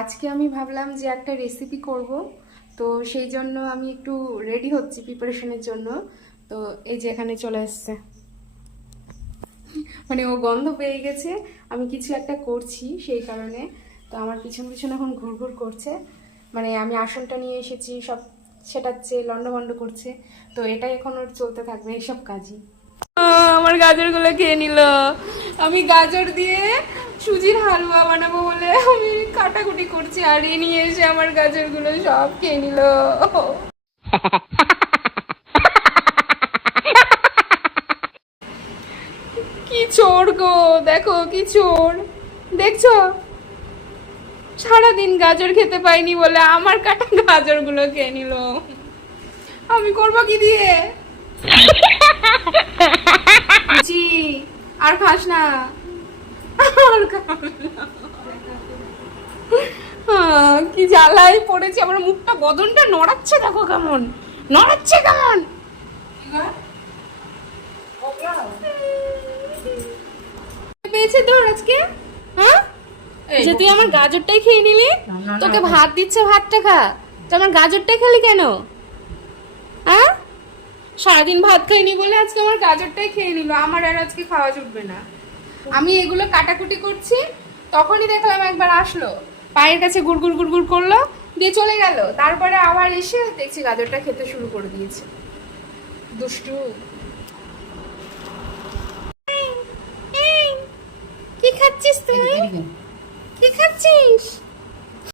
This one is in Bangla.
আজকে আমি ভাবলাম যে একটা রেসিপি করব, তো সেই জন্য আমি একটু রেডি হচ্ছি প্রিপারেশনের জন্য। তো এই যে এখানে চলে এসছে, মানে ও গন্ধ পেয়ে গেছে আমি কিছু একটা করছি সেই কারণে। তো আমার পিছন পিছন এখন ঘুরঘুর করছে, মানে আমি আসনটা নিয়ে এসেছি সব সেটাচ্ছে, লন্ডভন্ড করছে। তো এটাই এখন ওর চলতে থাকবে এইসব কাজই। আমার গাজরগুলো খেয়ে নিল। আমি গাজর দিয়ে সুজির হালুয়া বানাবো বলে আমি কাটাকুটি করছি, আর এ নিয়ে এসে আমার গাজরগুলো সব খেয়ে নিল। কি চোর গো, দেখো কি চোর, দেখছো? সারাদিন গাজর খেতে পাইনি বলে আমার কাটা গাজরগুলো খেয়ে নিল। আমি করবো কি দিয়ে? জি, আর খাস না, আর খাস না। কি জ্বালায় পড়েছি, আমার মুখটা বদনটা নড়াচ্ছে, দেখো কেমন নড়াচ্ছে, কেমন পেয়েছে তোর আজকে। হ্যাঁ, যে তুই আমার গাজরটাই খেয়ে নিলি। তোকে ভাত দিচ্ছে, ভাতটা খা। তুই আমার গাজরটাই খেলি কেন? হ্যাঁ, সারাদিন ভাত খাইনি বলে আজকে আমার গাজরটাই খেয়ে নিল। আমার আর আজকে খাওয়া জুটবে না। আমি এগুলো কাটাকুটি করছি, তখনই দেখলাম একবার আসলো, পায়ের কাছে গুড়গুড় গুড়গুড় করলো, দিয়ে চলে গেল। তারপরে আবার এসে দেখছি গাজরটা খেতে শুরু করে দিয়েছে। দুষ্টু। কি খাচ্ছিস তুই?